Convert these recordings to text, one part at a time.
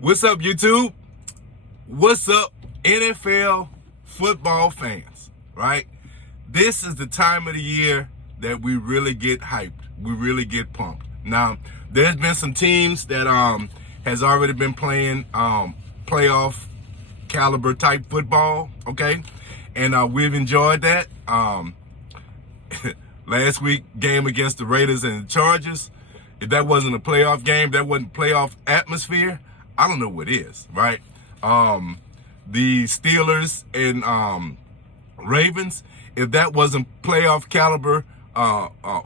What's up, YouTube? What's up, NFL football fans, right? This is the time of the year that we really get hyped. We really get pumped. Now, there's been some teams that has already been playing playoff caliber type football, okay? And we've enjoyed that. Last week, game against the Raiders and the Chargers, if that wasn't a playoff game, that wasn't playoff atmosphere, I don't know what is, right? The Steelers and Ravens, if that wasn't playoff caliber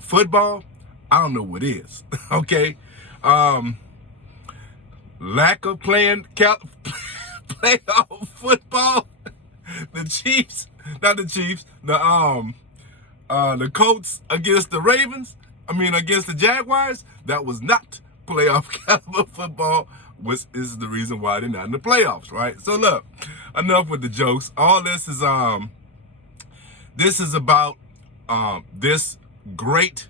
football, I don't know what is, okay? Lack of playing playoff football. The Chiefs, not the Chiefs, the Colts against the Ravens, against the Jaguars, that was not playoff caliber football. Which is the reason why they're not in the playoffs, right? So look, enough with the jokes. All this is about this great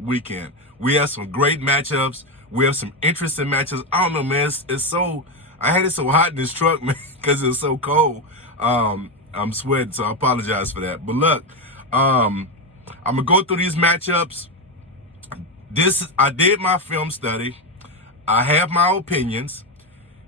weekend. We have some great matchups. We have some interesting matchups. I don't know, man. It's so, I had it so hot in this truck, man, because it's so cold. I'm sweating, so I apologize for that. But look, I'm gonna go through these matchups. I did my film study. I have my opinions.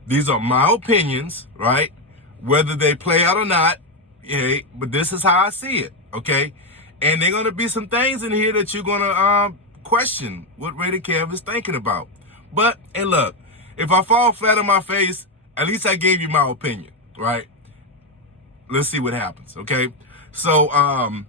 These are my opinions, right? Whether they play out or not, yeah, but this is how I see it, okay? And there are going to be some things in here that you're going to question what RaiderKev is thinking about. But, and look, if I fall flat on my face, at least I gave you my opinion, right? Let's see what happens, okay? So, I'm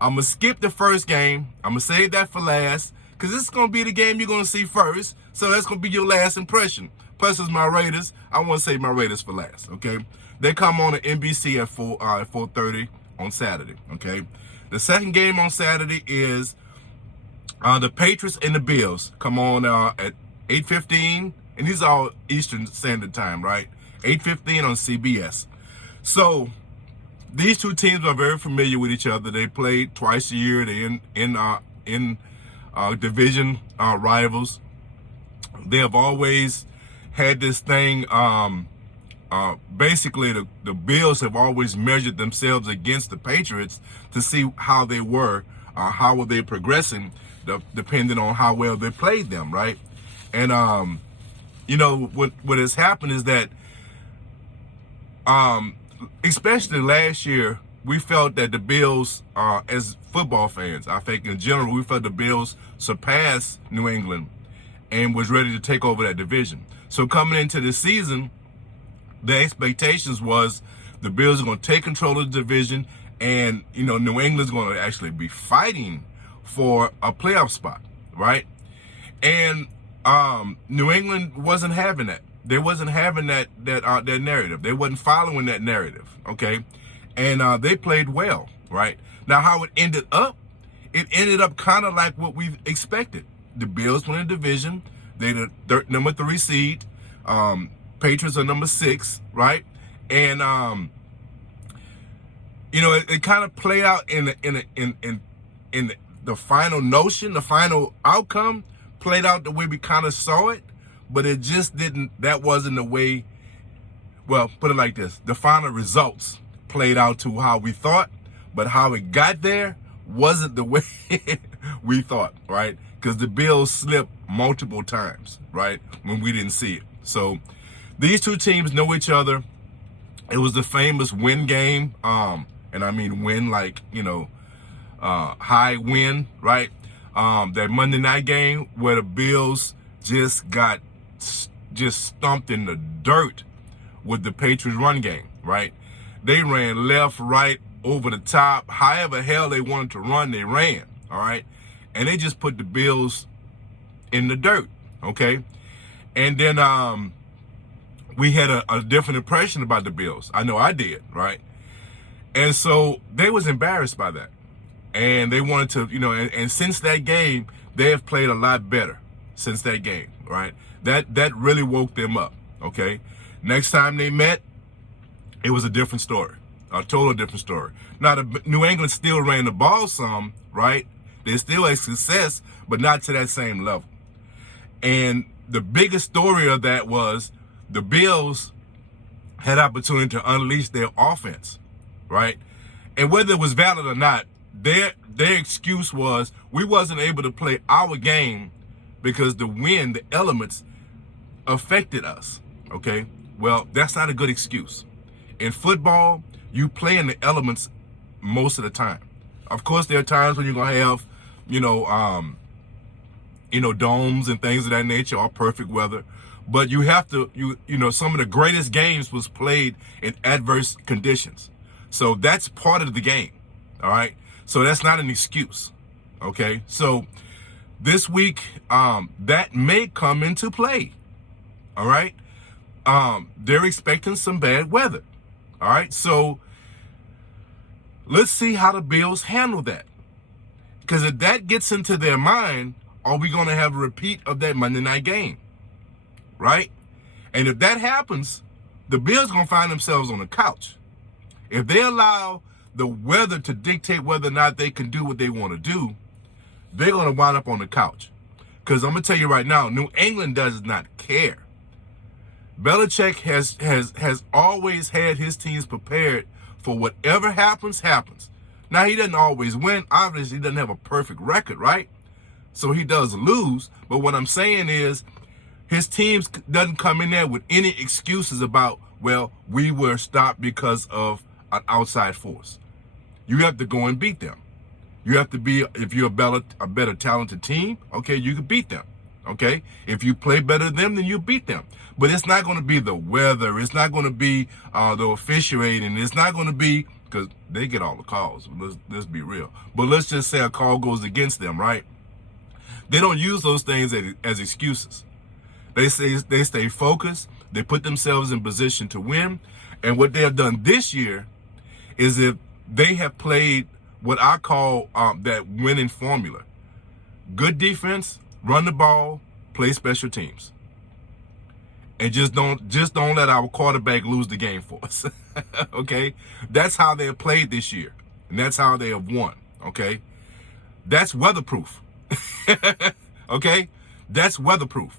going to skip the first game. I'm going to save that for last, because this is going to be the game you're going to see first. So that's going to be your last impression. Plus, it's my Raiders. I want to save my Raiders for last, okay? They come on at NBC at 4:30 on Saturday, okay? The second game on Saturday is the Patriots and the Bills. Come on at 8:15, and these are all Eastern Standard Time, right? 8:15 on CBS. So these two teams are very familiar with each other. They play twice a year. They're in division rivals. They have always had this thing. Basically, the Bills have always measured themselves against the Patriots to see how they were, how were they progressing, depending on how well they played them, right? And what has happened is that, especially last year, we felt that the Bills, as football fans, I think in general, we felt the Bills surpassed New England and was ready to take over that division. So coming into the season, the expectations was the Bills are going to take control of the division, and New England's going to actually be fighting for a playoff spot, right? And New England wasn't having that. They wasn't having that narrative. They wasn't following that narrative, okay? And they played well, right? Now, how it ended up kind of like what we expected. The Bills won the division. They're the number 3 seed. Patriots are number 6, right? And it kind of played out in the final notion, the final outcome played out the way we kind of saw it, but it just didn't. That wasn't the way. Well, put it like this: the final results played out to how we thought, but how it got there wasn't the way we thought, right? Because the Bills slipped multiple times, right, when we didn't see it. So these two teams know each other. It was the famous win game, and I mean win like, high win, right? That Monday night game where the Bills just got stomped in the dirt with the Patriots run game, right? They ran left, right, over the top. However hell they wanted to run, they ran, all right? And they just put the Bills in the dirt, okay? And then we had a different impression about the Bills. I know I did, right? And so they was embarrassed by that. And they wanted to, and since that game, they have played a lot better since that game, right? That really woke them up, okay? Next time they met, it was a different story, a total different story. Now, New England still ran the ball some, right? They still had success, but not to that same level. And the biggest story of that was the Bills had opportunity to unleash their offense, right? And whether it was valid or not, their excuse was we wasn't able to play our game because the wind, the elements affected us, okay? Well, that's not a good excuse. In football, you play in the elements most of the time. Of course, there are times when you're going to have, domes and things of that nature or perfect weather. But you have to, some of the greatest games was played in adverse conditions. So that's part of the game, all right? So that's not an excuse, okay? So this week, that may come into play, all right? They're expecting some bad weather, all right? So let's see how the Bills handle that. Because if that gets into their mind, are we going to have a repeat of that Monday night game, right? And if that happens, the Bills going to find themselves on the couch. If they allow the weather to dictate whether or not they can do what they want to do, they're going to wind up on the couch. Because I'm going to tell you right now, New England does not care. Belichick has always had his teams prepared for whatever happens. Now, he doesn't always win. Obviously, he doesn't have a perfect record, right? So he does lose. But what I'm saying is his teams doesn't come in there with any excuses about, well, we were stopped because of an outside force. You have to go and beat them. You have to be, if you're a better talented team, okay, you can beat them, okay? If you play better than them, then you beat them. But it's not going to be the weather. It's not going to be the officiating. It's not going to be, because they get all the calls. Let's be real. But let's just say a call goes against them, right? They don't use those things as excuses. They stay focused. They put themselves in position to win. And what they have done this year is if they have played what I call that winning formula. Good defense, run the ball, play special teams. And just don't let our quarterback lose the game for us. Okay? That's how they have played this year. And that's how they have won. Okay? That's weatherproof. Okay? That's weatherproof.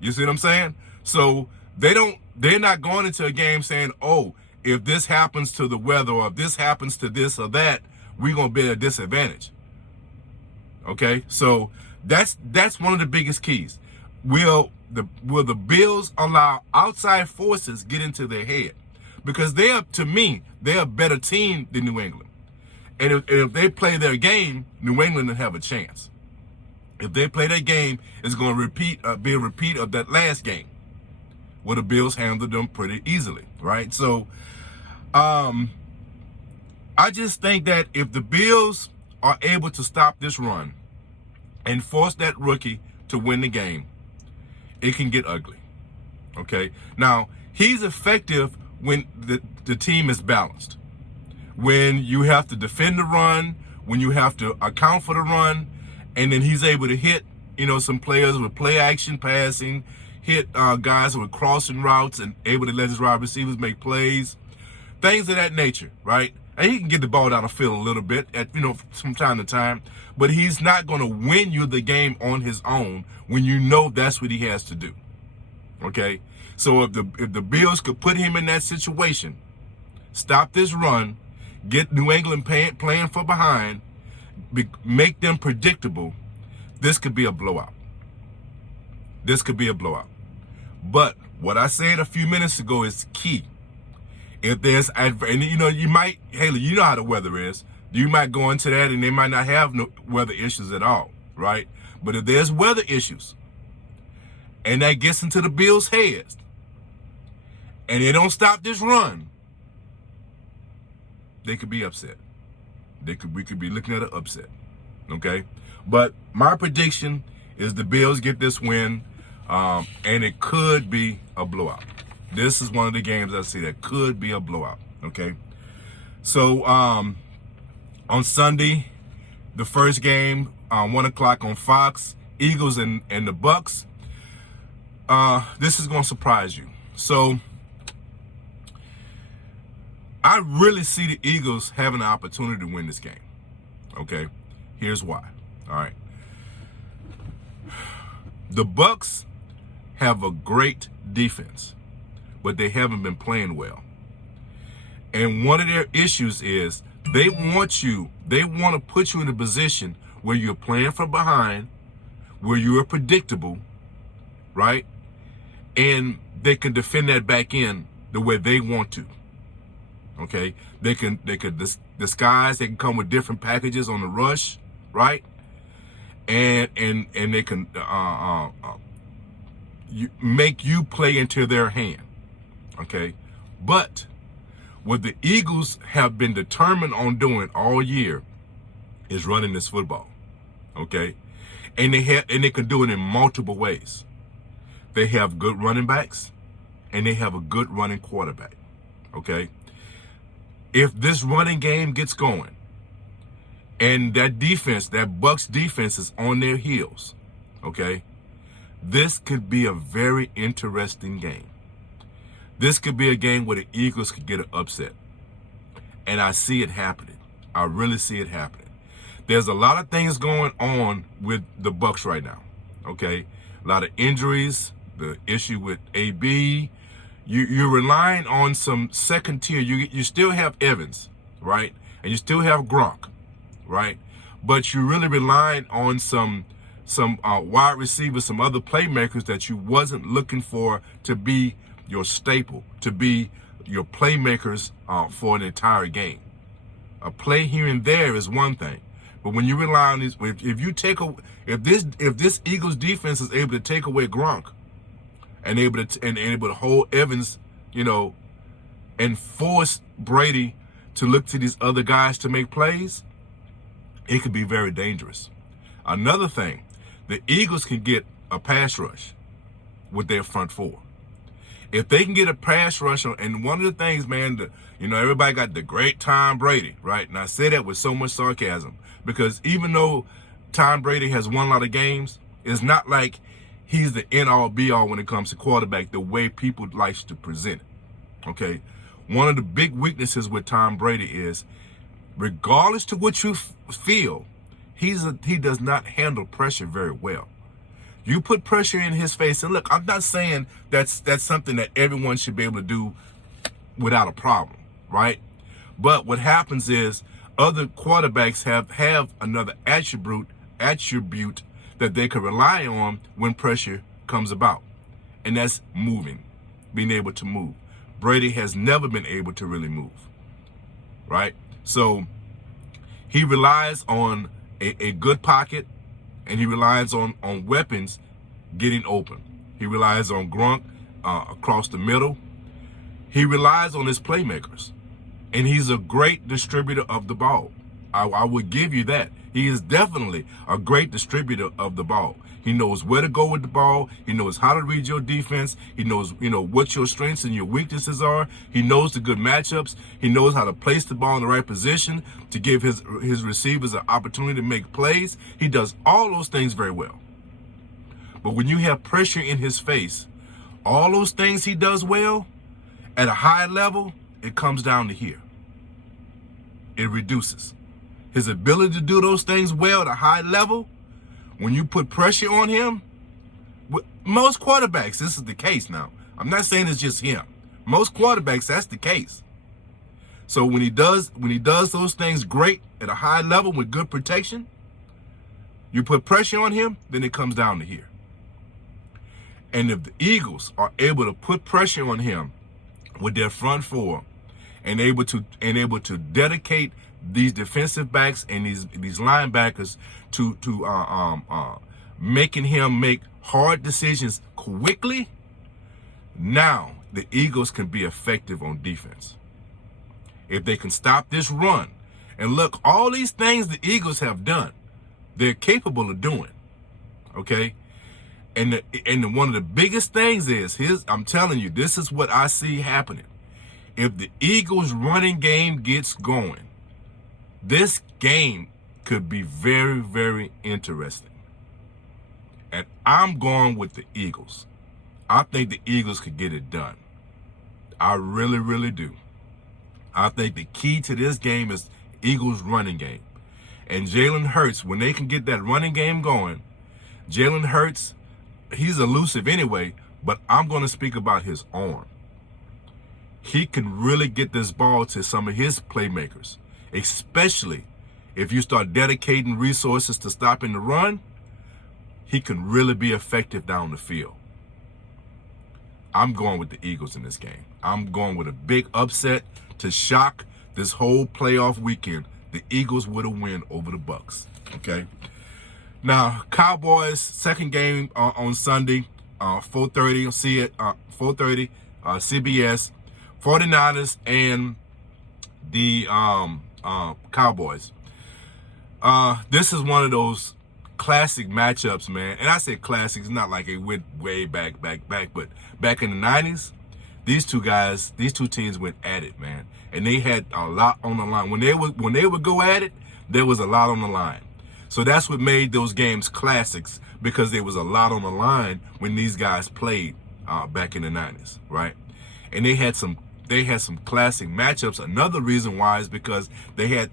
You see what I'm saying? So they're not going into a game saying, oh, if this happens to the weather or if this happens to this or that, we're going to be at a disadvantage. Okay? So that's one of the biggest keys. Will the Bills allow outside forces get into their head? Because to me, they're a better team than New England. And if they play their game, New England will have a chance. If they play their game, it's going to be a repeat of that last game, where the Bills handled them pretty easily, right? So I just think that if the Bills are able to stop this run and force that rookie to win the game, it can get ugly, okay? Now, he's effective when the team is balanced. When you have to defend the run, when you have to account for the run, and then he's able to hit, some players with play action passing, hit guys with crossing routes and able to let his wide receivers make plays, things of that nature, right? And he can get the ball down the field a little bit from time to time, but he's not going to win you the game on his own when you know that's what he has to do. Okay? So if the Bills could put him in that situation, stop this run, get New England playing for behind, make them predictable, this could be a blowout. This could be a blowout. But what I said a few minutes ago is key. If there's, and you might, Haley, you know how the weather is. You might go into that and they might not have no weather issues at all, right? But if there's weather issues and that gets into the Bills' heads and they don't stop this run, they could be upset. We could be looking at an upset, okay? But my prediction is the Bills get this win, and it could be a blowout. This is one of the games I see that could be a blowout, okay? So on Sunday, the first game, 1 o'clock on Fox, Eagles and the Bucks. This is going to surprise you. So I really see the Eagles having an opportunity to win this game, okay? Here's why, all right? The Bucks have a great defense. but they haven't been playing well. And one of their issues is they want to put you in a position where you're playing from behind, where you are predictable, right? And they can defend that back end the way they want to. Okay, they could disguise. They can come with different packages on the rush, right? And they can make you play into their hand. Okay, but what the Eagles have been determined on doing all year is running this football. Okay, and they can do it in multiple ways. They have good running backs, and they have a good running quarterback. Okay. If this running game gets going and that defense, that Bucs defense is on their heels, okay, this could be a very interesting game. This could be a game where the Eagles could get an upset. And I see it happening. I really see it happening. There's a lot of things going on with the Bucs right now, okay? A lot of injuries, the issue with AB. You're relying on some second tier. You still have Evans, right? And you still have Gronk, right? But you're really relying on some wide receivers, some other playmakers that you wasn't looking for to be your staple, to be your playmakers for an entire game. A play here and there is one thing, but when you rely on these, if this Eagles defense is able to take away Gronk, and able to hold Evans, and force Brady to look to these other guys to make plays, it could be very dangerous. Another thing, the Eagles can get a pass rush with their front four. If they can get a pass rush, and one of the things, man, everybody got the great Tom Brady, right? And I say that with so much sarcasm because even though Tom Brady has won a lot of games, it's not like he's the end-all, be-all when it comes to quarterback, the way people like to present it, okay? One of the big weaknesses with Tom Brady is, regardless to what you feel, he does not handle pressure very well. You put pressure in his face, and look, I'm not saying that's something that everyone should be able to do without a problem, right? But what happens is other quarterbacks have another attribute that they can rely on when pressure comes about, and that's moving, being able to move. Brady has never been able to really move, right? So he relies on a good pocket, and he relies on weapons getting open. He relies on Gronk across the middle. He relies on his playmakers, and he's a great distributor of the ball. I would give you that. He is definitely a great distributor of the ball. He knows where to go with the ball. He knows how to read your defense. He knows, what your strengths and your weaknesses are. He knows the good matchups. He knows how to place the ball in the right position to give his receivers an opportunity to make plays. He does all those things very well. But when you have pressure in his face, all those things he does well at a high level, it comes down to here. It reduces. His ability to do those things well at a high level, when you put pressure on him, most quarterbacks, this is the case now. I'm not saying it's just him. Most quarterbacks, that's the case. So when he does those things great at a high level with good protection, you put pressure on him, then it comes down to here. And if the Eagles are able to put pressure on him with their front four and able to dedicate these defensive backs and these linebackers to making him make hard decisions quickly, now the Eagles can be effective on defense. If they can stop this run, and look, all these things the Eagles have done, they're capable of doing, okay? And one of the biggest things is, I'm telling you, this is what I see happening. If the Eagles' running game gets going, this game could be very, very interesting. And I'm going with the Eagles. I think the Eagles could get it done. I really, really do. I think the key to this game is Eagles' running game. And Jalen Hurts, when they can get that running game going, Jalen Hurts, he's elusive anyway, but I'm going to speak about his arm. he can really get this ball to some of his playmakers, especially if you start dedicating resources to stopping the run. He can really be effective down the field. I'm going with the Eagles in this game. I'm going with a big upset to shock this whole playoff weekend. The Eagles with a win over the Bucs. Okay. Now, Cowboys second game on Sunday, 4:30. See it 4:30. CBS, 49ers and the Cowboys. This is one of those classic matchups, man. And I say classic, it's not like it went way back, but back in the 90s, these two teams went at it, man. And they had a lot on the line. When they would go at it, there was a lot on the line. So that's what made those games classics, because there was a lot on the line when these guys played back in the 90s, right? And they had some classic matchups. Another reason why is because there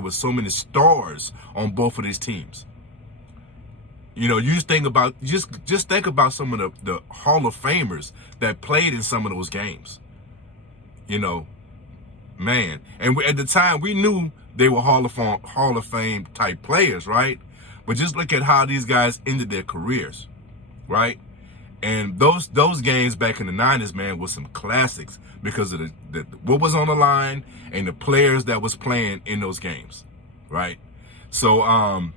were so many stars on both of these teams. You know, just think about some of the Hall of Famers that played in some of those games. You know, man. And at the time, we knew they were Hall of Fame type players, right? But just look at how these guys ended their careers, right? And those games back in the 90s, man, was some classics because of what was on the line and the players that was playing in those games, right? So,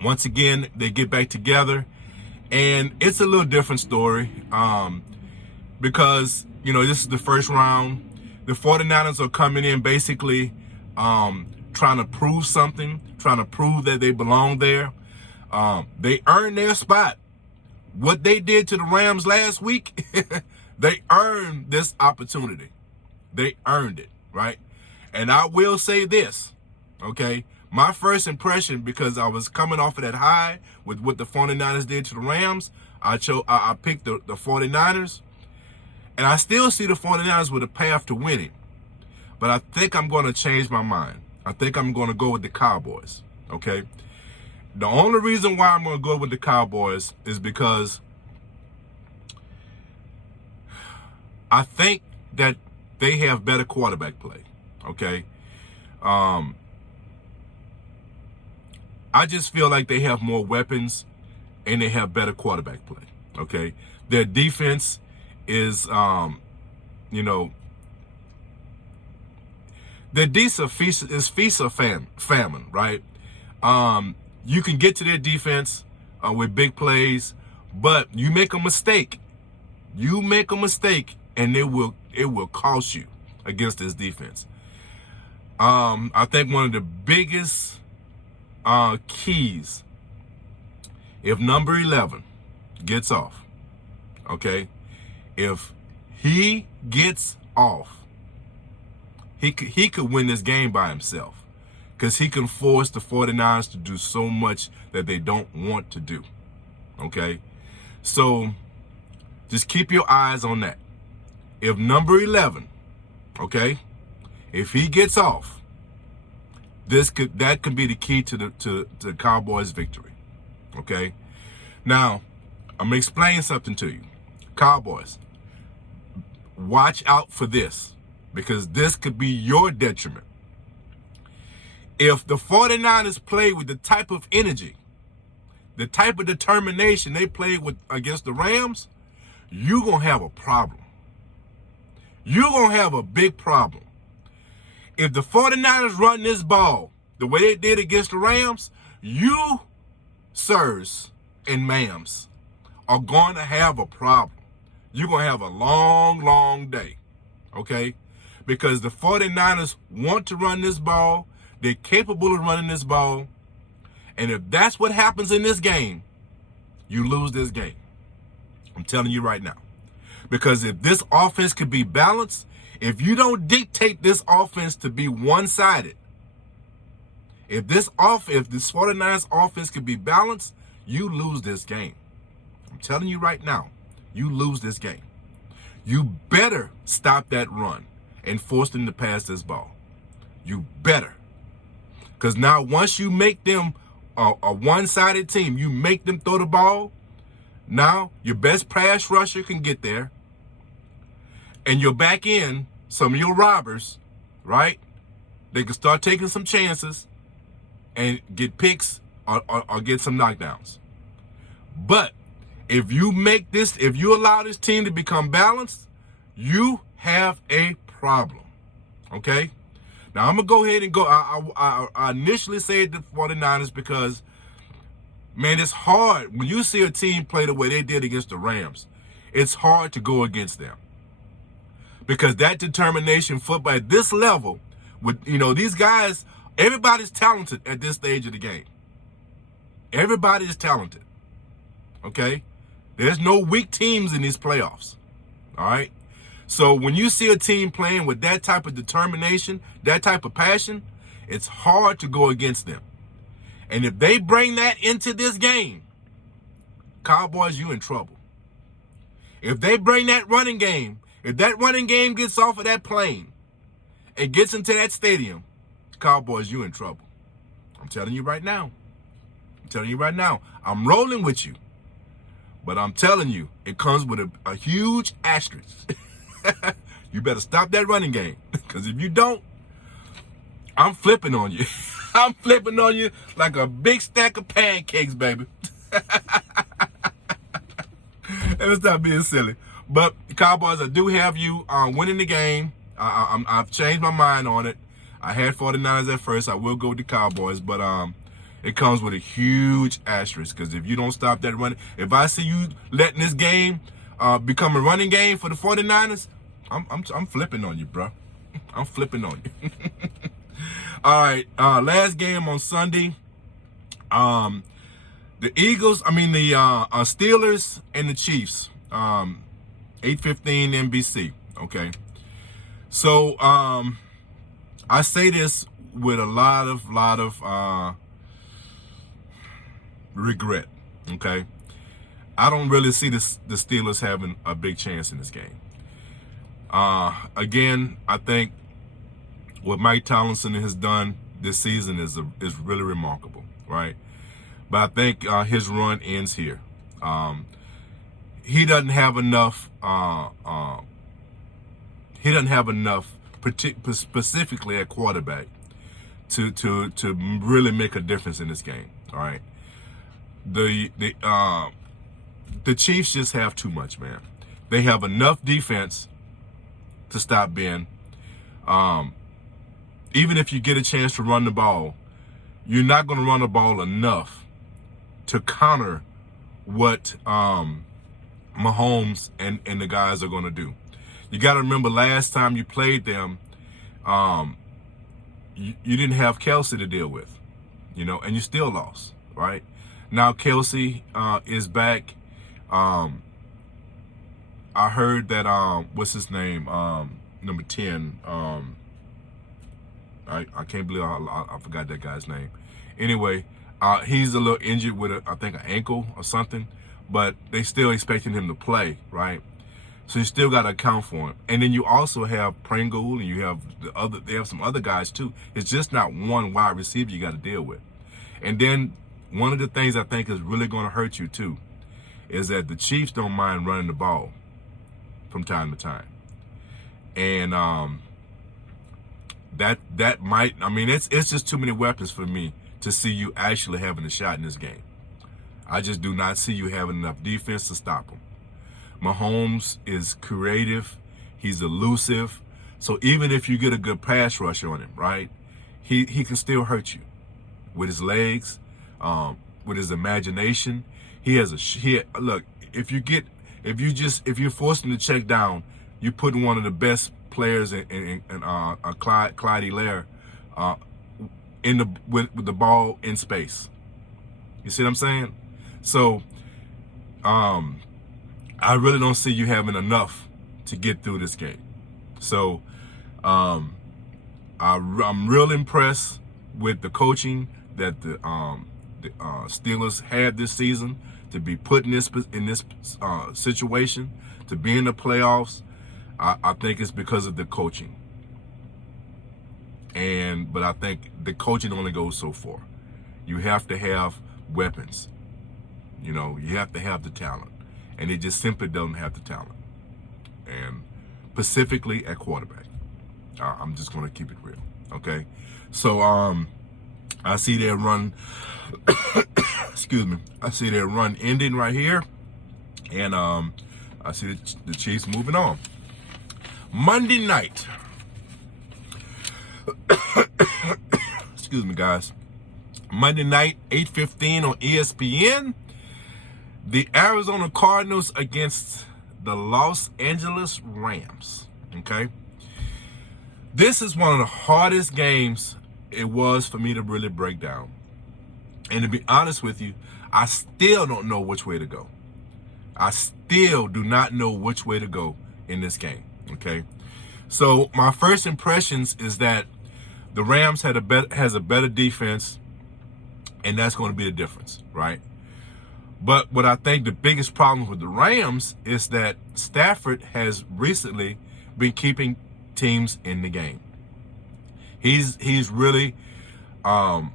once again, they get back together, and it's a little different story because, you know, this is the first round. The 49ers are coming in basically trying to prove something, trying to prove that they belong there. They earned their spot. What they did to the Rams last week, they earned this opportunity. They earned it, right? And I will say this, okay? My first impression, because I was coming off of that high with what the 49ers did to the Rams, I picked the 49ers, and I still see the 49ers with a path to winning. But I think I'm going to change my mind. I think I'm going to go with the Cowboys, okay? The only reason why I'm going to go with the Cowboys is because I think that they have better quarterback play, okay? I just feel like they have more weapons and they have better quarterback play, okay? Their defense is, you know, their defense is feast or famine, right? You can get to their defense with big plays, but you make a mistake. And it will cost you against this defense. I think one of the biggest keys, if number 11 gets off, okay, if he gets off, he could win this game by himself, because he can force the 49ers to do so much that they don't want to do, okay? So just keep your eyes on that. If number 11, okay, if he gets off, that could be the key to the Cowboys' victory, okay? Now, I'm going to explain something to you. Cowboys, watch out for this, because this could be your detriment. If the 49ers play with the type of energy, the type of determination they played with against the Rams, you're going to have a problem. You're going to have a big problem. If the 49ers run this ball the way they did against the Rams, you, sirs and ma'ams, are going to have a problem. You're going to have a long, long day, okay? Because the 49ers want to run this ball. They're capable of running this ball. And if that's what happens in this game, you lose this game. I'm telling you right now. Because if this offense could be balanced, if you don't dictate this offense to be one-sided, if this 49ers offense could be balanced, you lose this game. I'm telling you right now, you lose this game. You better stop that run and force them to pass this ball. You better. Because now once you make them a one-sided team, you make them throw the ball, now your best pass rusher can get there. and your back end, some of your robbers, right? They can start taking some chances and get picks or get some knockdowns. But if you allow this team to become balanced, you have a problem. Okay? Now I'm gonna go ahead and go. I initially said the 49ers because, man, it's hard when you see a team play the way they did against the Rams. It's hard to go against them because that determination football at this level, with these guys, everybody's talented at this stage of the game. Everybody is talented. Okay, there's no weak teams in these playoffs. All right. So when you see a team playing with that type of determination, that type of passion, it's hard to go against them. And if they bring that into this game, Cowboys, you in trouble. If they bring that running game, if that running game gets off of that plane and gets into that stadium, Cowboys, you in trouble. I'm telling you right now. I'm rolling with you. But I'm telling you, it comes with a huge asterisk. You better stop that running game. Because if you don't, I'm flipping on you. I'm flipping on you like a big stack of pancakes, baby. Let's stop being silly. But Cowboys, I do have you winning the game. I've changed my mind on it. I had 49ers at first. I will go with the Cowboys, but it comes with a huge asterisk because if you don't stop that running, if I see you letting this game become a running game for the 49ers, I'm flipping on you, bro. I'm flipping on you. All right, last game on Sunday. The Steelers and the Chiefs. 8:15 NBC. Okay. So I say this with a lot of regret. Okay. I don't really see the Steelers having a big chance in this game. Again, I think what Mike Tomlinson has done this season is really remarkable, right? But I think his run ends here. He doesn't have enough. Specifically at quarterback, to really make a difference in this game. All right. The Chiefs just have too much, man. They have enough defense to stop Ben. Even if you get a chance to run the ball, you're not going to run the ball enough to counter what Mahomes and the guys are going to do. You got to remember last time you played them, you didn't have Kelsey to deal with, and you still lost, right? Now Kelsey is back. I heard that what's his name? Number 10. I can't believe I forgot that guy's name. Anyway, he's a little injured with I think an ankle or something, but they still expecting him to play, right? So you still got to account for him. And then you also have Pringle, and you have they have some other guys too. It's just not one wide receiver you got to deal with. And then one of the things I think is really going to hurt you too is that the Chiefs don't mind running the ball from time to time. And that might, it's just too many weapons for me to see you actually having a shot in this game. I just do not see you having enough defense to stop them. Mahomes is creative. He's elusive. So even if you get a good pass rush on him, right, he can still hurt you with his legs, with his imagination. Look, if you're forced him to check down, you put one of the best players in Clyde Edwards-Helaire with the ball in space. You see what I'm saying? So I really don't see you having enough to get through this game. So I'm real impressed with the coaching that the Steelers had this season to be put in this situation, to be in the playoffs. I think it's because of the coaching. But I think the coaching only goes so far. You have to have weapons. You have to have the talent. And it just simply doesn't have the talent. And specifically at quarterback. I'm just going to keep it real, okay? So I see their run, excuse me, I see their run ending right here, and I see the Chiefs moving on. Monday night, excuse me, guys. Monday night, 8:15 on ESPN. The Arizona Cardinals against the Los Angeles Rams, okay? This is one of the hardest games it was for me to really break down. And to be honest with you, I still don't know which way to go. I still do not know which way to go in this game, okay? So my first impressions is that the Rams has a better defense, and that's going to be the difference, right? But what I think the biggest problem with the Rams is that Stafford has recently been keeping teams in the game. He's really been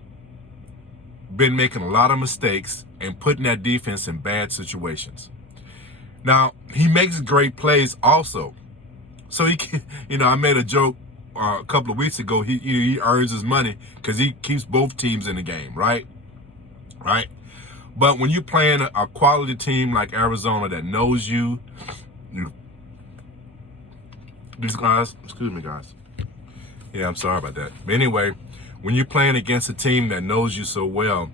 making a lot of mistakes and putting that defense in bad situations. Now, he makes great plays also. So he can, I made a joke a couple of weeks ago. He earns his money because he keeps both teams in the game, right? Right? But when you're playing a quality team like Arizona that knows you, these guys, excuse me, guys. Yeah, I'm sorry about that. But anyway, when you're playing against a team that knows you so well,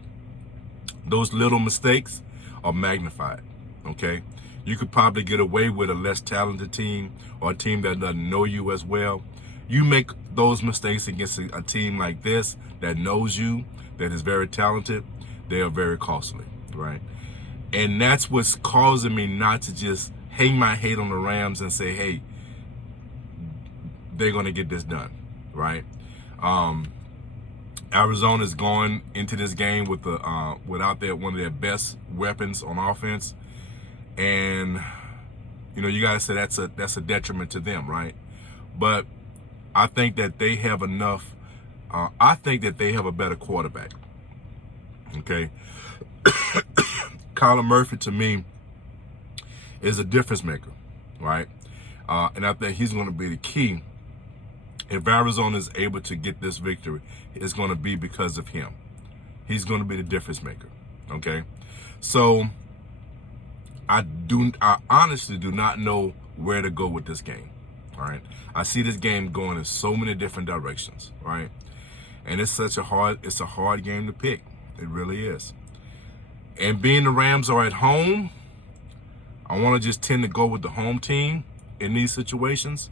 those little mistakes are magnified, okay? You could probably get away with a less talented team or a team that doesn't know you as well. You make those mistakes against a team like this that knows you, that is very talented, they are very costly, right? And that's what's causing me not to just hang my head on the Rams and say, hey, they're going to get this done, right? Arizona's going into this game with without one of their best weapons on offense, and you got to say that's a detriment to them, right? But I think that they have enough. I think that they have a better quarterback. Okay, Kyler Murphy to me is a difference maker, right? And I think he's going to be the key. If Arizona is able to get this victory, it's going to be because of him. He's going to be the difference maker, okay? So I honestly do not know where to go with this game, all right? I see this game going in so many different directions, right? And it's a hard game to pick. It really is. And being the Rams are at home, I want to just tend to go with the home team in these situations.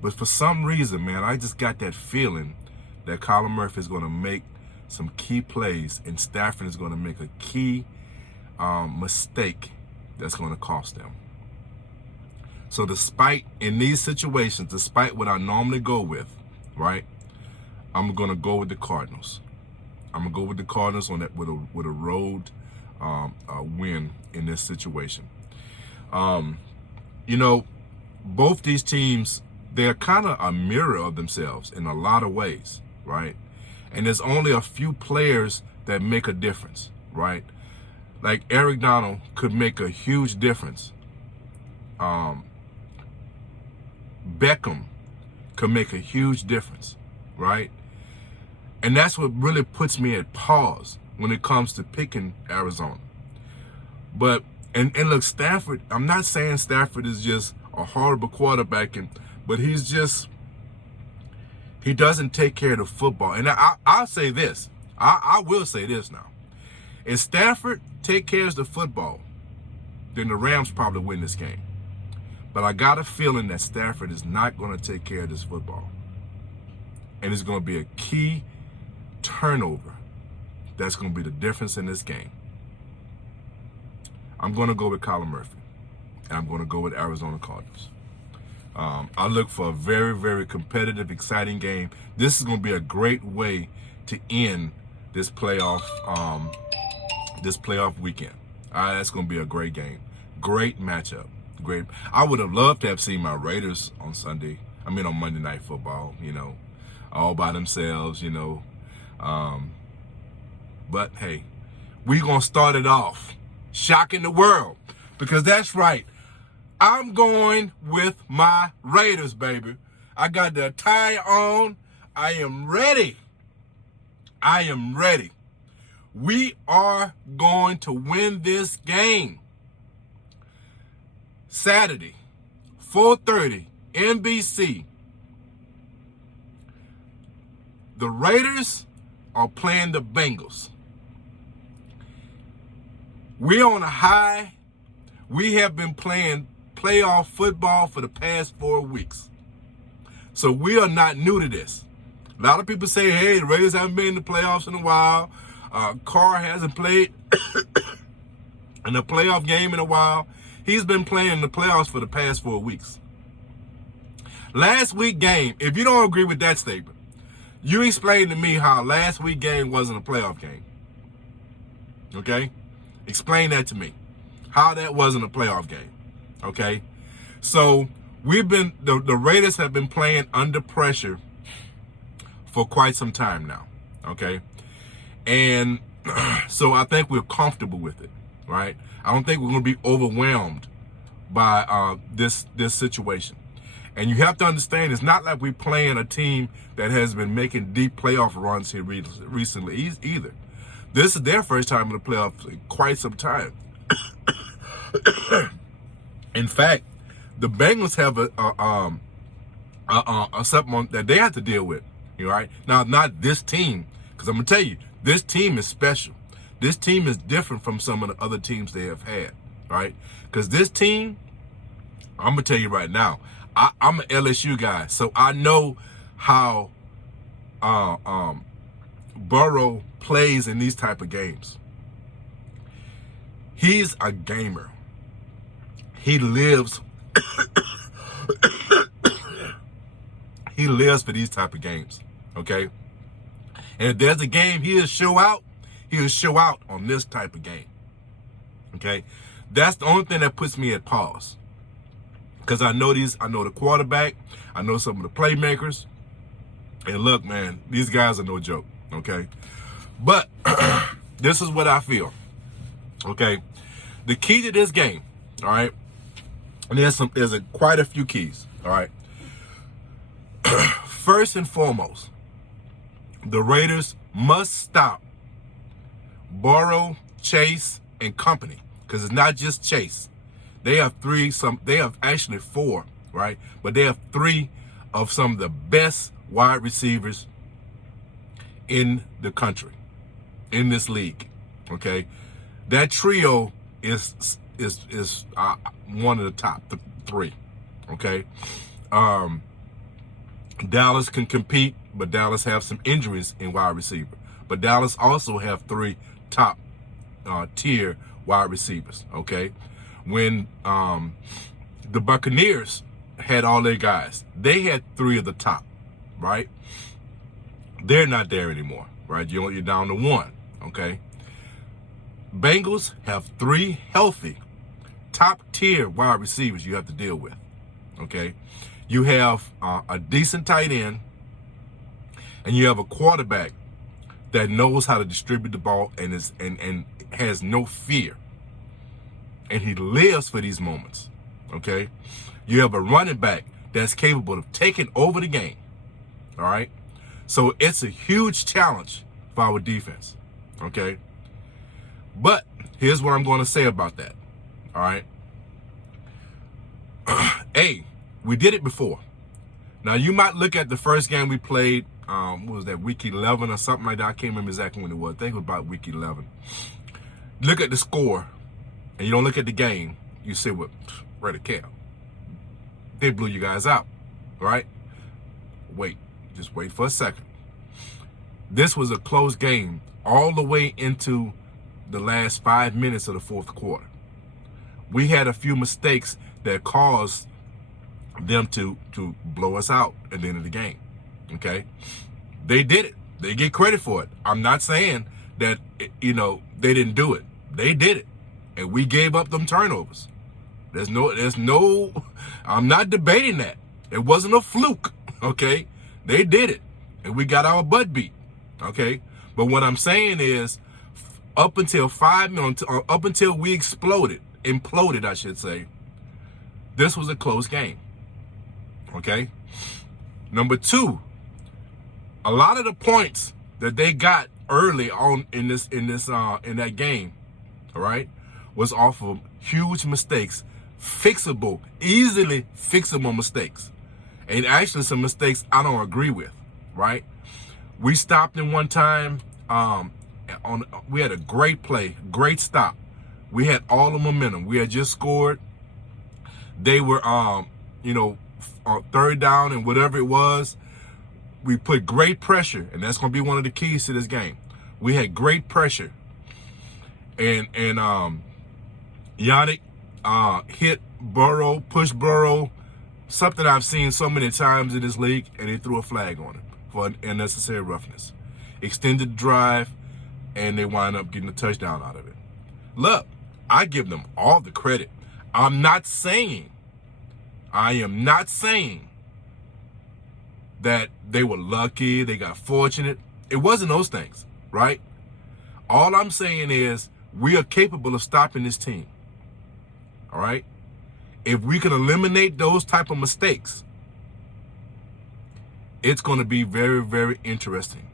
But for some reason, man, I just got that feeling that Kyler Murphy is going to make some key plays and Stafford is going to make a key mistake that's going to cost them. So in these situations, despite what I normally go with, right, I'm going to go with the Cardinals. I'm going to go with the Cardinals on that with a road win in this situation. Both these teams, they're kind of a mirror of themselves in a lot of ways, right? And there's only a few players that make a difference, right? Like Eric Donald could make a huge difference. Beckham could make a huge difference, right? And that's what really puts me at pause when it comes to picking Arizona. But, and look, Stafford, I'm not saying Stafford is just a horrible quarterback, but he doesn't take care of the football. And I'll say this. I will say this now. If Stafford take care of the football, then the Rams probably win this game. But I got a feeling that Stafford is not going to take care of this football. And it's going to be a key turnover that's going to be the difference in this game. I'm going to go with Kyler Murphy. And I'm going to go with Arizona Cardinals. I look for a very, very competitive, exciting game. This is going to be a great way to end this playoff weekend. All right, that's going to be a great game. Great matchup. Great. I would have loved to have seen my Raiders on Monday Night Football, all by themselves, But, hey, we're going to start it off shocking the world because that's right. I'm going with my Raiders, baby. I got the attire on. I am ready. I am ready. We are going to win this game. Saturday, 4:30, NBC. The Raiders are playing the Bengals. We're on a high. We have been playing playoff football for the past 4 weeks. So we are not new to this. A lot of people say, hey, the Raiders haven't been in the playoffs in a while. Carr hasn't played in a playoff game in a while. He's been playing in the playoffs for the past 4 weeks. Last week game, if you don't agree with that statement, you explain to me how last week game wasn't a playoff game. Okay? Explain that to me. How that wasn't a playoff game. Okay? So we've been, the Raiders have been playing under pressure for quite some time now. Okay? And so I think we're comfortable with it. Right? I don't think we're going to be overwhelmed by this situation. And you have to understand, it's not like we're playing a team that has been making deep playoff runs here recently either. This is their first time in the playoffs in quite some time. In fact, the Bengals have something that they have to deal with. Right? Now, not this team, because I'm going to tell you, this team is special. This team is different from some of the other teams they have had. Right? Because this team, I'm going to tell you right now, I'm an LSU guy, so I know how Burrow plays in these type of games. He's a gamer. He lives he lives for these type of games, okay? And if there's a game he'll show out on this type of game, okay? That's the only thing that puts me at pause. Because I know the quarterback, I know some of the playmakers, and look, man, these guys are no joke, okay? But this is what I feel, okay? The key to this game, all right, and there's quite a few keys, all right? First and foremost, the Raiders must stop Burrow, Chase, and company, because it's not just Chase. They have actually 4, right? But they have 3 of some of the best wide receivers in the country, in this league, okay? That trio is one of the top 3, okay? Dallas can compete, but Dallas have some injuries in wide receiver. But Dallas also have 3 top tier wide receivers, okay? When the Buccaneers had all their guys, they had 3 of the top, right? They're not there anymore, right? You're down to 1, okay? Bengals have 3 healthy, top-tier wide receivers you have to deal with, okay? You have a decent tight end, and you have a quarterback that knows how to distribute the ball and has no fear. And he lives for these moments, okay? You have a running back that's capable of taking over the game, all right? So it's a huge challenge for our defense, okay? But here's what I'm going to say about that, all right? Hey, we did it before. Now, you might look at the first game we played, what was that, week 11 or something like that? I can't remember exactly when it was. I think it was about week 11. Look at the score. And you don't look at the game, you say, well, RaiderKev, they blew you guys out, right? Just wait for a second. This was a close game all the way into the last 5 minutes of the 4th quarter. We had a few mistakes that caused them to blow us out at the end of the game, okay? They did it. They get credit for it. I'm not saying that, they didn't do it. They did it. And we gave up them turnovers. There's no, I'm not debating that. It wasn't a fluke, okay? They did it. And we got our butt beat, okay? But what I'm saying is, up until we imploded, I should say, this was a close game. Okay. Number two, a lot of the points that they got early on in that game, all right, was off of huge mistakes, fixable, easily fixable mistakes, and actually some mistakes I don't agree with. Right? We stopped in one time. We had a great play, great stop. We had all the momentum. We had just scored. They were, on third down and whatever it was. We put great pressure, and that's going to be one of the keys to this game. We had great pressure, and Yannick hit Burrow, pushed Burrow, something I've seen so many times in this league, and they threw a flag on him for unnecessary roughness. Extended drive, and they wind up getting a touchdown out of it. Look, I give them all the credit. I am not saying that they were lucky, they got fortunate. It wasn't those things, right? All I'm saying is we are capable of stopping this team, all right? If we can eliminate those type of mistakes, it's going to be very, very interesting,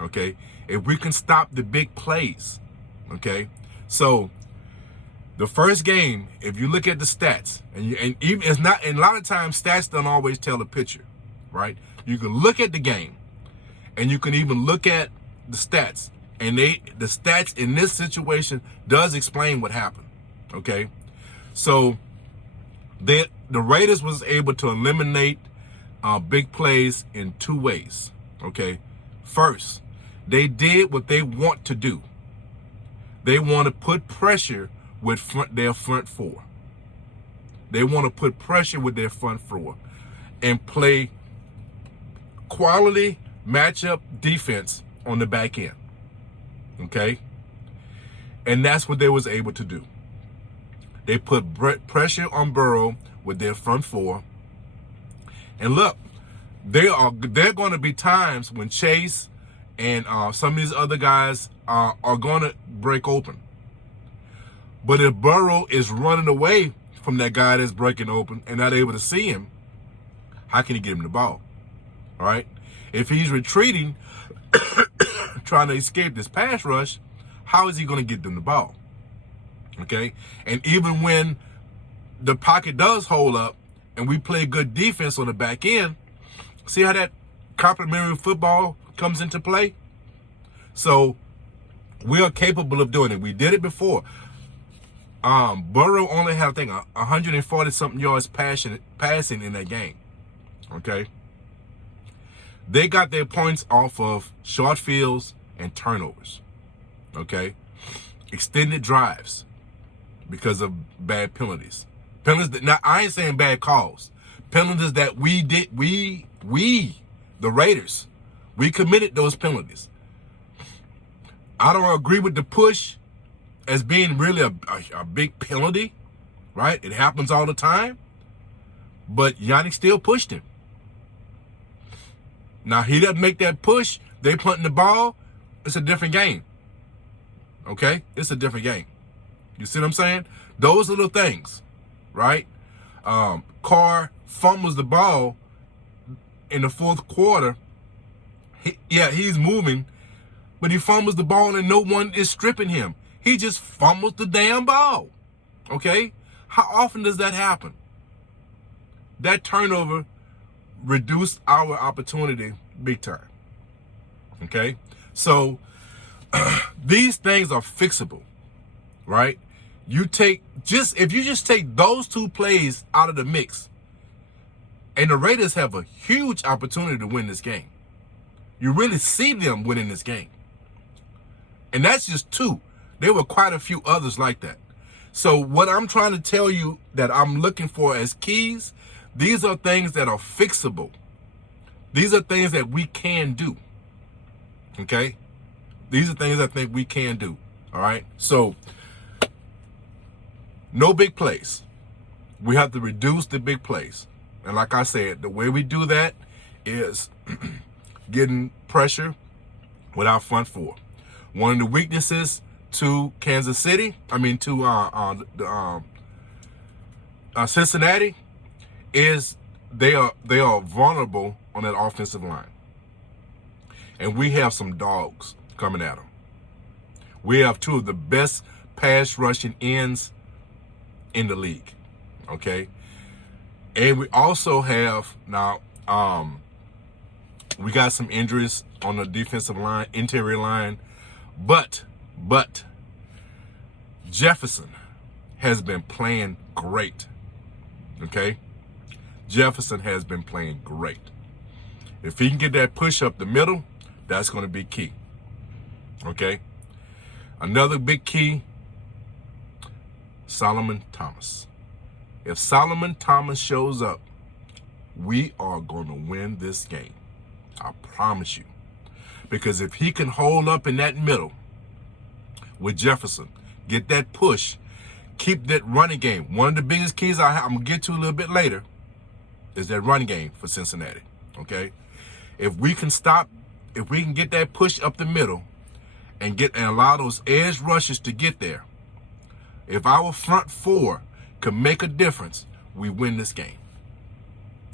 okay? If we can stop the big plays, okay? So the first game, if you look at the stats, and even it's not, and a lot of times stats don't always tell the picture, right? You can look at the game, and you can even look at the stats, and the stats in this situation does explain what happened, okay? So the Raiders was able to eliminate big plays in two ways, okay? First, they did what they want to do. They want to put pressure with their front four. They want to put pressure with their front four and play quality matchup defense on the back end, okay? And that's what they was able to do. They put pressure on Burrow with their front four. And look, there are going to be times when Chase and some of these other guys are going to break open. But if Burrow is running away from that guy that's breaking open and not able to see him, how can he get him the ball? All right? If he's retreating, trying to escape this pass rush, how is he going to get them the ball? Okay? And even when the pocket does hold up and we play good defense on the back end, see how that complementary football comes into play? So we are capable of doing it. We did it before. Burrow only had, I think, 140-something yards passing in that game. Okay? They got their points off of short fields and turnovers. Okay? Extended drives because of bad penalties. Penalties that, now, I ain't saying bad calls. Penalties that we did, we, the Raiders, we committed those penalties. I don't agree with the push as being really a big penalty, right? It happens all the time. But Yannick still pushed him. Now, he doesn't make that push. They punting the ball. It's a different game. Okay? It's a different game. You see what I'm saying? Those little things, right? Carr fumbles the ball in the fourth quarter. He's moving, but he fumbles the ball and no one is stripping him. He just fumbles the damn ball. Okay? How often does that happen? That turnover reduced our opportunity big time. Okay? So these things are fixable, right? If you just take those two plays out of the mix, and the Raiders have a huge opportunity to win this game. You really see them winning this game. And that's just two. There were quite a few others like that. So what I'm trying to tell you that I'm looking for as keys, these are things that are fixable. These are things that we can do. Okay? These are things I think we can do. All right? So, no big plays. We have to reduce the big plays. And like I said, the way we do that is getting pressure with our front four. One of the weaknesses to Cincinnati is they are vulnerable on that offensive line. And we have some dogs coming at them. We have two of the best pass rushing ends in the league. Okay? And we also have now we got some injuries on the defensive line, interior line, but Jefferson has been playing great. Okay? Jefferson has been playing great. If he can get that push up the middle, that's going to be key. Okay? Another big key, Solomon Thomas. If Solomon Thomas shows up, we are going to win this game. I promise you. Because if he can hold up in that middle with Jefferson, get that push, keep that running game. One of the biggest keys I'm going to get to a little bit later is that running game for Cincinnati. Okay? If we can get that push up the middle and allow those edge rushers to get there, if our front four can make a difference, we win this game.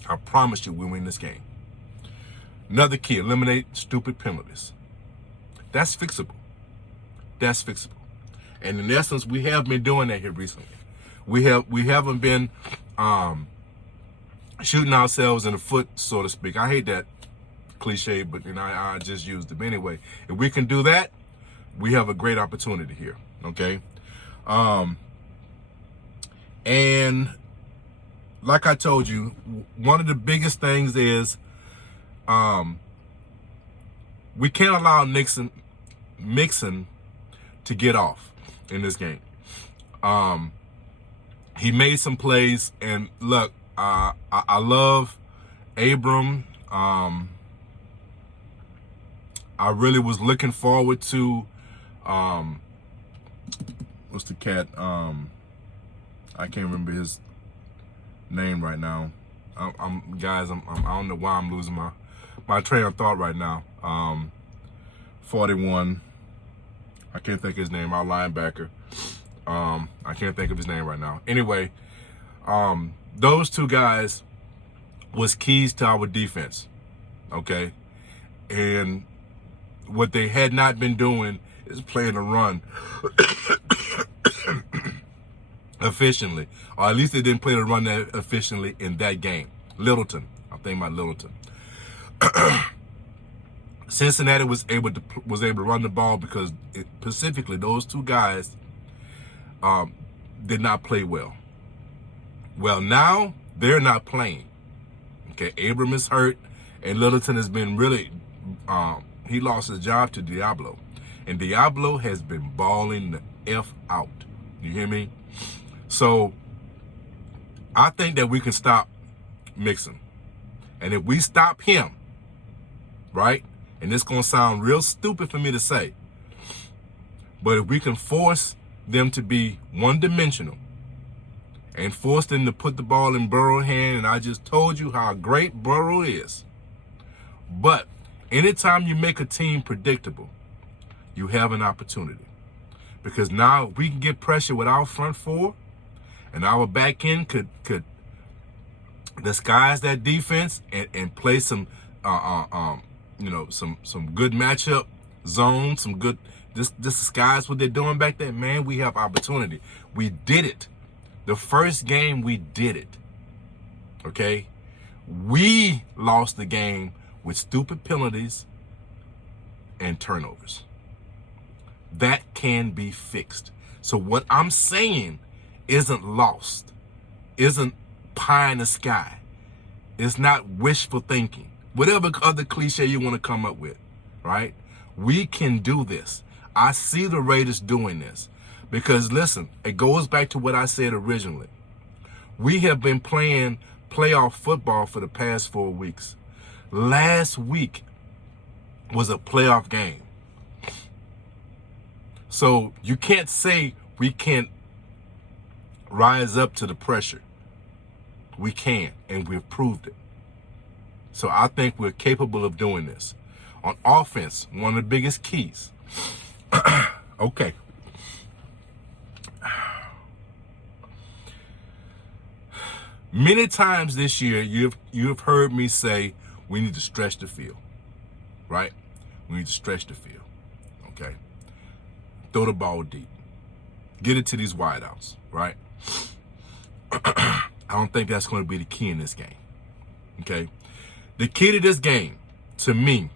I promise you we win this game. Another key, eliminate stupid penalties. That's fixable. That's fixable. And in essence, we have been doing that here recently. We haven't been shooting ourselves in the foot, so to speak. I hate that cliche, but I just used it. But anyway, if we can do that, we have a great opportunity here. Okay? And like I told you, one of the biggest things is we can't allow Mixon to get off in this game. He made some plays, and look, I love Abram. I really was looking forward to what's the cat? I can't remember his name right now. Guys, I don't know why I'm losing my train of thought right now. 41. I can't think of his name. Our linebacker. I can't think of his name right now. Anyway, those two guys was keys to our defense. Okay, and what they had not been doing is playing a run efficiently, or at least they didn't play the run that efficiently in that game. Littleton, I'm thinking about Littleton. Cincinnati was able to run the ball because specifically those two guys did not play well. Well, now they're not playing. Okay, Abram is hurt, and Littleton has been really he lost his job to Diablo, and Diablo has been balling the F out. You hear me? So I think that we can stop Mixon, and if we stop him, right? And it's gonna sound real stupid for me to say, but if we can force them to be one-dimensional and force them to put the ball in Burrow's hand, and I just told you how great Burrow is. But anytime you make a team predictable, you have an opportunity. Because now if we can get pressure with our front four, and our back end could disguise that defense and play some some good matchup zones, some good disguise what they're doing back there, man, we have opportunity. We did it. The first game we did it. Okay? We lost the game with stupid penalties and turnovers. That can be fixed. So what I'm saying isn't lost, isn't pie in the sky. It's not wishful thinking. Whatever other cliche you want to come up with, right? We can do this. I see the Raiders doing this. Because listen, it goes back to what I said originally. We have been playing playoff football for the past 4 weeks. Last week was a playoff game. So you can't say we can't rise up to the pressure. We can, and we've proved it. So I think we're capable of doing this. On offense, one of the biggest keys. Okay. Many times this year, you've heard me say we need to stretch the field, right? We need to stretch the field, okay? Throw the ball deep. Get it to these wideouts, right? I don't think that's going to be the key in this game, okay? The key to this game, to me,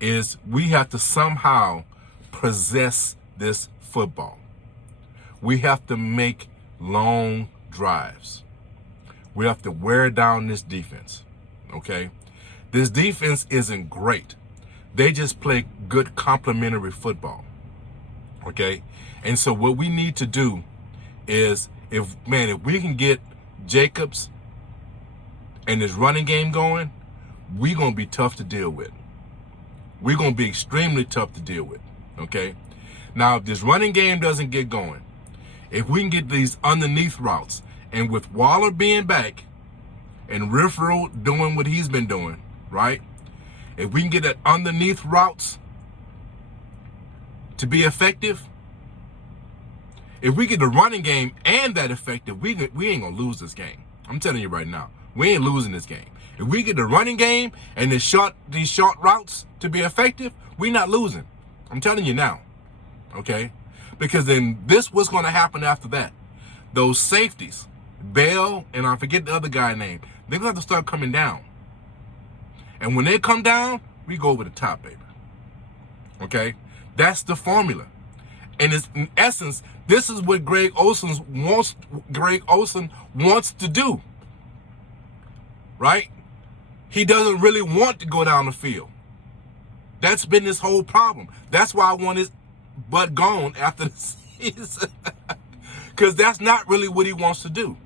is we have to somehow possess this football. We have to make long drives. We have to wear down this defense, okay? This defense isn't great. They just play good complementary football, okay? And so what we need to do is, if we can get Jacobs and his running game going, we're going to be tough to deal with. We're going to be extremely tough to deal with, okay? Now, if this running game doesn't get going, if we can get these underneath routes, and with Waller being back and Riffro doing what he's been doing, right? If we can get that underneath routes to be effective, if we get the running game and that effective, we ain't going to lose this game. I'm telling you right now, we ain't losing this game. If we get the running game and these short routes to be effective, we're not losing. I'm telling you now, okay? Because then what's going to happen after that? Those safeties, Bell, and I forget the other guy's name, they're going to have to start coming down. And when they come down, we go over the top, baby. Okay? That's the formula. And it's, in essence, this is what Greg Olsen wants to do. Right? He doesn't really want to go down the field. That's been his whole problem. That's why I want his butt gone after the season. Because that's not really what he wants to do.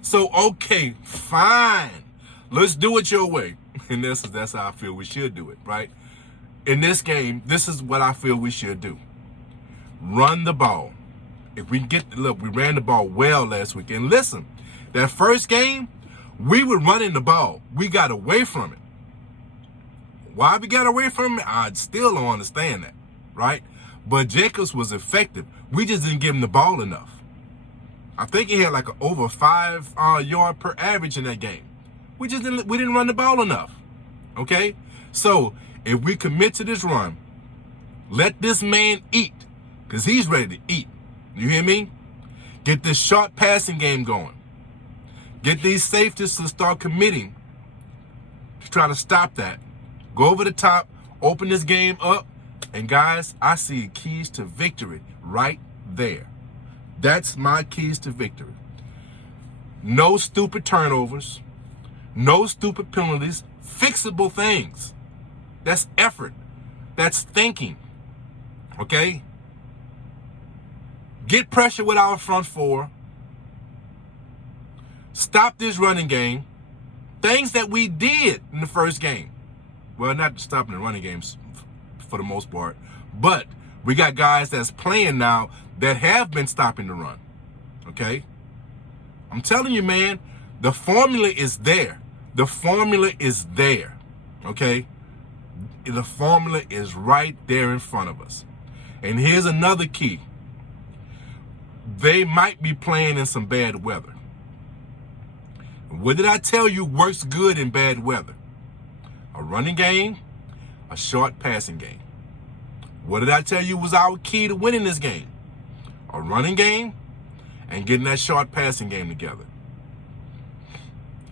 So, okay, fine. Let's do it your way. And that's how I feel we should do it, right? In this game, this is what I feel we should do. Run the ball. If we look, we ran the ball well last week. And listen, that first game, we were running the ball. We got away from it. Why we got away from it, I still don't understand that, right? But Jacobs was effective. We just didn't give him the ball enough. I think he had like over 5 yard per average in that game. We didn't run the ball enough, okay? So if we commit to this run, let this man eat, because he's ready to eat. You hear me? Get this short passing game going. Get these safeties to start committing to try to stop that. Go over the top, open this game up, and guys, I see keys to victory right there. That's my keys to victory. No stupid turnovers. No stupid penalties. Fixable things. That's effort. That's thinking. Okay? Get pressure with our front four. Stop this running game. Things that we did in the first game. Well, not stopping the running games for the most part, but we got guys that's playing now that have been stopping the run. Okay? I'm telling you, man, the formula is there. The formula is there. Okay? The formula is right there in front of us. And here's another key. They might be playing in some bad weather. What did I tell you works good in bad weather? A running game, a short passing game. What did I tell you was our key to winning this game? A running game and getting that short passing game together.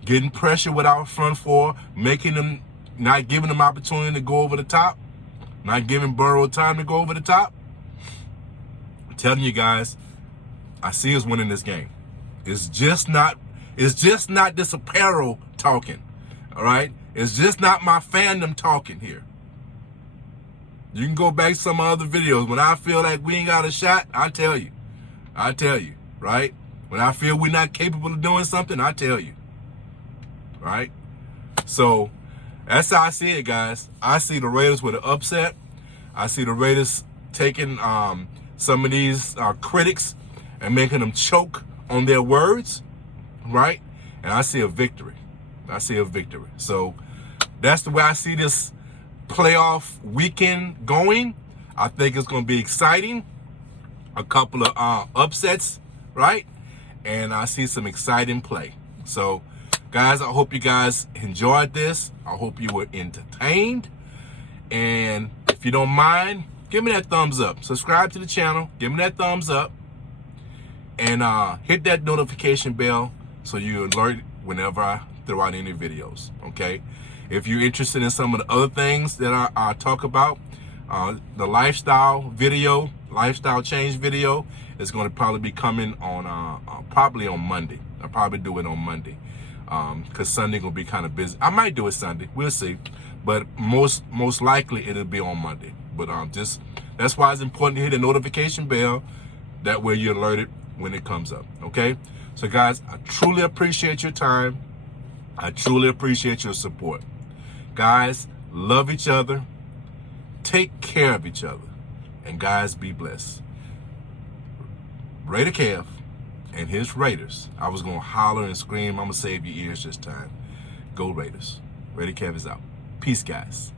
Getting pressure with our front four, not giving them opportunity to go over the top, not giving Burrow time to go over the top. I'm telling you guys, I see us winning this game. It's just not this apparel talking, all right? It's just not my fandom talking here. You can go back to some other videos. When I feel like we ain't got a shot, I tell you, right? When I feel we're not capable of doing something, I tell you, right? So that's how I see it, guys. I see the Raiders with an upset. I see the Raiders taking some of these critics and making them choke on their words, right? And I see a victory. So that's the way I see this playoff weekend going. I think it's going to be exciting. A couple of upsets, right? And I see some exciting play. So, guys, I hope you guys enjoyed this. I hope you were entertained. And if you don't mind, give me that thumbs up. Subscribe to the channel. Give me that thumbs up. And hit that notification bell so you're alerted whenever I throw out any videos, okay? If you're interested in some of the other things that I talk about, the lifestyle change video is going to probably be coming on probably on Monday. I'll probably do it on Monday because Sunday gonna be kind of busy. I might do it Sunday, we'll see, but most likely it'll be on Monday. But that's why it's important to hit the notification bell. That way you're alerted when it comes up, okay? So guys, I truly appreciate your time. I truly appreciate your support. Guys, love each other. Take care of each other. And guys, be blessed. RaiderKev and his Raiders. I was going to holler and scream. I'm going to save your ears this time. Go Raiders. RaiderKev is out. Peace, guys.